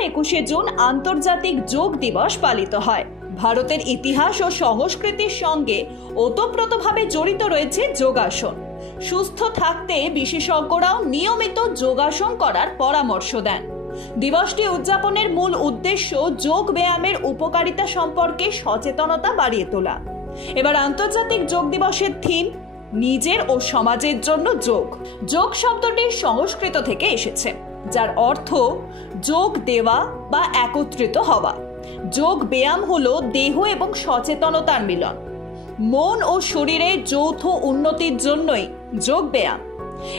21শে June আন্তর্জাতিক যোগ দিবস পালিত হয়। ভারতের ইতিহাস ও সংস্কৃতির সঙ্গে ওতপ্রোতভাবে জড়িত রয়েছে যোগাসন। সুস্থ থাকতে বিশেষজ্ঞরাও নিয়মিত যোগাসন করার পরামর্শ দেন। দিবসটি উদযাপনের মূল উদ্দেশ্য যোগ ব্যায়ামের উপকারিতা সম্পর্কে সচেতনতা বাড়িয়ে তোলা। এবার আন্তর্জাতিক যোগ দিবসের থিম নিজের ও সমাজের জন্য যোগ। যোগ শব্দটি সংস্কৃত থেকে এসেছে, যার অর্থ যোগ দেওয়া বা একত্রিত হওয়া। যোগ ব্যায়াম হলো দেহ এবং সচেতনতার মিলন। মন ও শরীরের যৌথ উন্নতির জন্যই যোগ ব্যায়াম।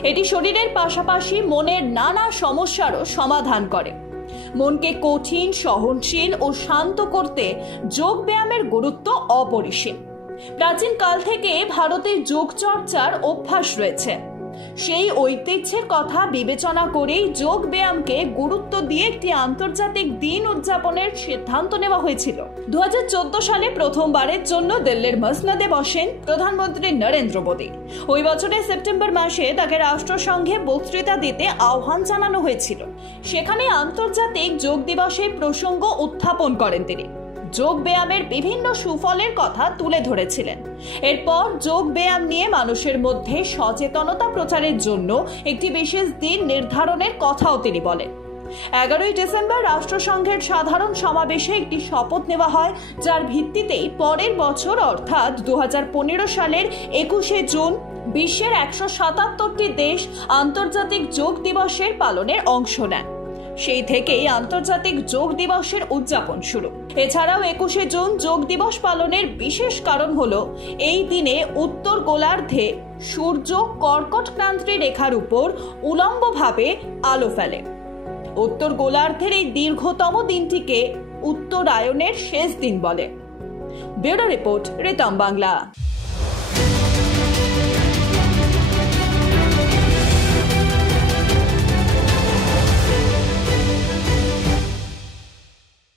এটি শরীরের পাশাপাশি মনের নানা সমস্যারও সমাধান করে। মনকে কঠিন, সহনশীল ও শান্ত করতে যোগ ব্যায়ামের গুরুত্ব অপরিসীম। প্রাচীন কাল থেকে ভারতে যোগ চর্চার অভ্যাস রয়েছে। সেই ঐতিহ্যের কথা বিবেচনা করেই যোগ ব্যায়ামকে গুরুত্ব দিয়ে একটি আন্তর্জাতিক দিন উদযাপনের সিদ্ধান্ত নেওয়া হয়েছিল। 2014 সালে প্রথমবারের জন্য দিল্লির মসনদে বসেন প্রধানমন্ত্রী নরেন্দ্র মোদী। ওই বছরের সেপ্টেম্বর মাসে তাকে রাষ্ট্রসংঘে বক্তৃতা দিতে আহ্বান জানানো হয়েছিল। সেখানে আন্তর্জাতিক যোগ দিবসের প্রসঙ্গ উত্থাপন করেন তিনি। যোগ ব্যায়ামের বিভিন্ন সুফলের কথা তুলে ধরেছিলেন। এরপর যোগ ব্যায়াম নিয়ে মানুষের মধ্যে সচেতনতা প্রচারের জন্য একটি বিশেষ দিন নির্ধারণের কথাও তিনি বলেন। 11ই ডিসেম্বর রাষ্ট্রসংঘের সাধারণ সমাবেশে একটি শপথ নেওয়া হয়, যার ভিত্তিতেই পরের বছর অর্থাৎ 2015 সালের 21শে জুন বিশ্বের 177টি দেশ আন্তর্জাতিক যোগ দিবসের পালনের অংশ নেন। সেই থেকেই আন্তর্জাতিক যোগ দিবসের উদযাপন শুরু। এছাড়াও 21শে জুন যোগ দিবস পালনের বিশেষ কারণ হলো এই দিনে উত্তর গোলার্ধে সূর্য কর্কট ক্রান্তি রেখার উপর উলম্বভাবে আলো ফেলে। উত্তর গোলার্ধের এই দীর্ঘতম দিনটিকে উত্তরায়ণের শেষ দিন বলে। Bureau report, Ritam Bangla.